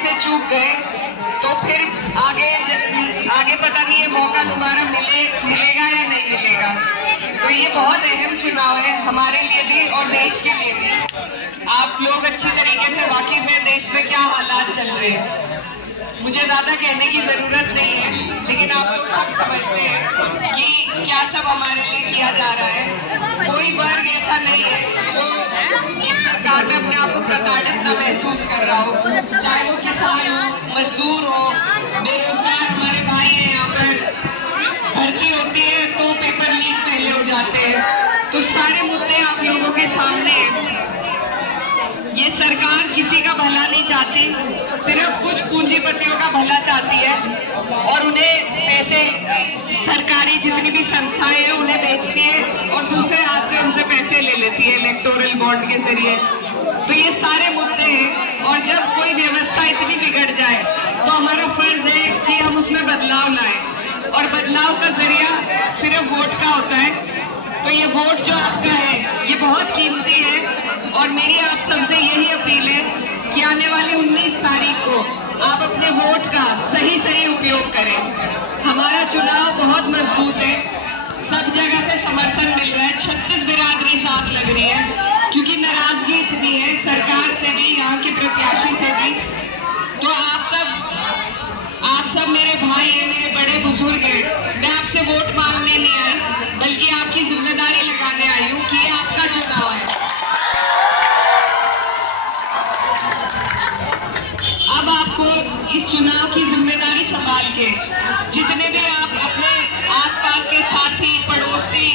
से चूक गए तो फिर आगे पता नहीं ये मौका दोबारा मिलेगा या नहीं मिलेगा। तो ये बहुत अहम चुनाव है हमारे लिए भी और देश के लिए भी। आप लोग अच्छी तरीके से वाकिफ है देश में क्या हालात चल रहे हैं, मुझे ज्यादा कहने की जरूरत नहीं है, लेकिन आप लोग सब समझते हैं कि क्या सब हमारे लिए किया जा रहा है। कोई वर्ग ऐसा नहीं है जो इस सरकार में अपने आप को प्रताड़ित न महसूस कर रहा हो, चाहे वो किसान हो, मजदूर हो, बेरोजगार हमारे भाई हैं। यहाँ पर भर्ती होती है तो पेपर लीक पहले हो जाते हैं। तो सारे मुद्दे आप लोगों के सामने हैं। ये सरकार किसी का भला नहीं चाहती, सिर्फ कुछ पूंजीपतियों का भला चाहती है और उन्हें पैसे, सरकारी जितनी भी संस्थाएं हैं उन्हें बेचती है और दूसरे हाथ से उनसे पैसे ले लेती है इलेक्टोरल बॉन्ड के जरिए। तो ये सारे मुद्दे हैं और जब कोई व्यवस्था इतनी बिगड़ जाए तो हमारा फर्ज है कि हम उसमें बदलाव लाएं और बदलाव का जरिया सिर्फ वोट का होता है। तो ये वोट जो आपका है ये बहुत कीमती है और मेरी आप सबसे यही अपील है कि आने वाली 19 तारीख को आप अपने वोट का सही उपयोग करें। हमारा चुनाव बहुत मजबूत है, सब जगह से समर्थन मिल रहा है, 36 बिरादरी साथ लग रही है क्योंकि नाराजगी इतनी है सरकार से भी, यहाँ के प्रत्याशी से भी। तो आप सब मेरे भाई हैं, मेरे बड़े बुजुर्ग हैं। मैं आपसे वोट मांगने नहीं आई बल्कि आपकी जिम्मेदारी लगाने आई हूँ कि ये आपका चुनाव है। अब आपको इस चुनाव की जिम्मेदारी संभाल के जितने भी आप अपने आसपास के साथी, पड़ोसी,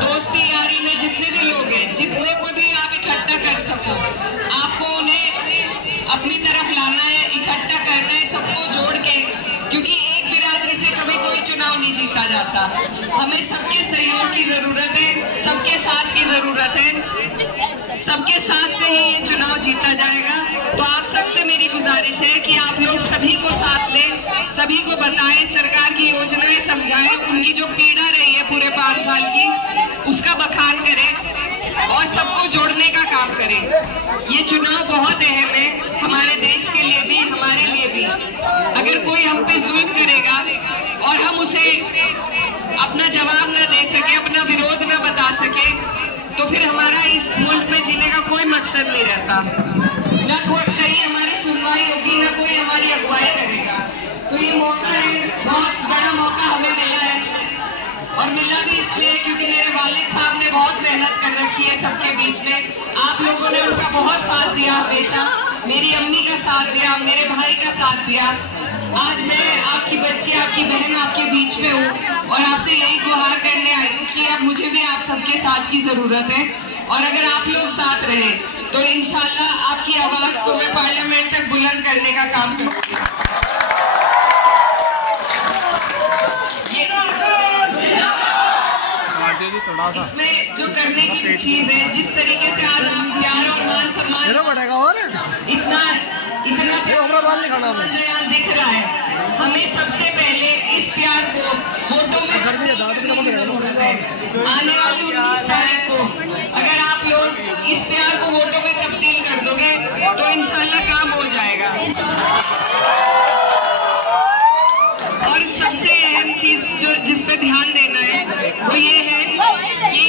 दोस्ती यारी में जितने भी लोग हैं, जितने को भी आप इकट्ठा कर सको, आपको उन्हें अपनी तरफ लाना है, इकट्ठा करना है सबको जोड़ के, क्योंकि एक बिरादरी से कभी कोई चुनाव नहीं जीता जाता। हमें सबके सहयोग की जरूरत है, सबके साथ की जरूरत है, सबके साथ से ही ये चुनाव जीता जाएगा। तो आप सबसे मेरी गुजारिश है कि आप लोग सभी को साथ लें, सभी को बताएं, सरकार की योजनाएं समझाएं, उनकी जो पीड़ा रही है पूरे 5 साल की उसका बखान करें और सबको जोड़ने का काम करें। ये चुनाव बहुत अहम है हमारे देश के लिए भी, हमारे लिए भी। अगर कोई हम पे जुल्म करेगा और हम उसे अपना जवाब न दे सके, अपना विरोध न बता सके, तो फिर हमारा इस मुल्क में जीने का कोई मकसद नहीं रहता। न कोई कहीं हमारी सुनवाई होगी, न कोई हमारी अगुवाई करेगा। तो ये मौका है, बहुत बड़ा मौका हमें मिला है और मिला भी इसलिए क्योंकि मेरे वालिद साहब ने बहुत मेहनत कर रखी है सबके बीच में। आप लोगों ने उनका बहुत साथ दिया हमेशा, मेरी अम्मी का साथ दिया, मेरे भाई का साथ दिया। आज मैं आपकी बच्ची, आपकी बहन आपके बीच में हूँ और आपसे यही गुहार करने आई हूँ कि अब मुझे भी आप सबके साथ की जरूरत है और अगर आप लोग साथ रहे तो इंशाल्लाह आपकी आवाज को मैं पार्लियामेंट तक बुलंद करने का काम करूँगी। इसमें जो करने की चीज है, जिस तरीके से आज आप प्यार और मान सम्मान इतना जो यहाँ दिख रहा है, हमें सबसे पहले इस प्यार को वोटों में करने की जरूरत है। आने वाली 19 तारीख को अगर आप लोग इस प्यार को वोटों में तब्दील कर दोगे तो इंशाल्लाह काम हो जाएगा। और सबसे अहम चीज जो जिस पे ध्यान देना है वो ये है कि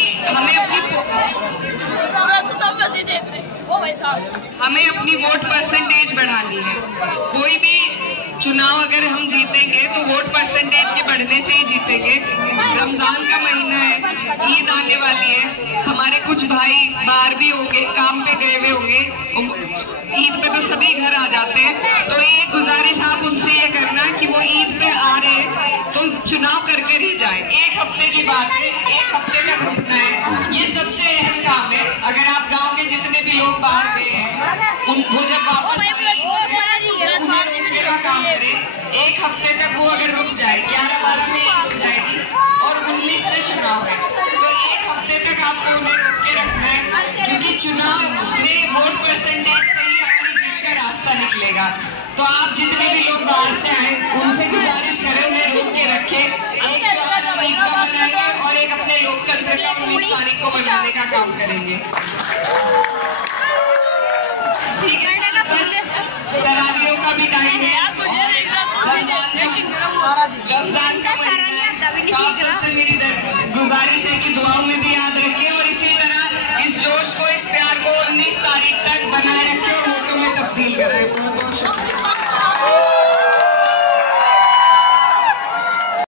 हमें अपनी वोट परसेंटेज बढ़ानी है। कोई भी चुनाव अगर हम जीतेंगे तो वोट परसेंटेज के बढ़ने से ही जीतेंगे। रमजान का महीना है, ईद आने वाली है, हमारे कुछ भाई बाहर भी होंगे, काम पे गए हुए होंगे। ईद पे तो सभी घर आ जाते हैं, तो एक गुजारिश आप उनसे ये करना कि वो ईद पे आ रहे हैं तो चुनाव करके रह जाए। 1 हफ्ते की बात है, 1 हफ्ते तक रुकना है, ये सबसे अहम काम है। अगर आप गाँव के जितने भी लोग बाहर गए हैं वो जब वापस का काम करें। 1 हफ्ते तक वो अगर रुक जाए, 11-12 में हो जाएगी और 19 में चुनाव है, तो 1 हफ्ते तक आपको उन्हें रोक के रखना है, क्योंकि चुनाव में वोट परसेंटेज से ही अपनी जीत का रास्ता निकलेगा। तो आप जितने भी लोग बाहर से आए उनसे गुजारिश करें उन्हें रोक के रखें। एक त्योहार हम ईद का मनाएंगे और एक अपने लोकतंत्र का 19 तारीख को मनाने का काम करेंगे। इसी के साथ बस तरावियों का मेरी गुजारिश है कि दुआओं में भी याद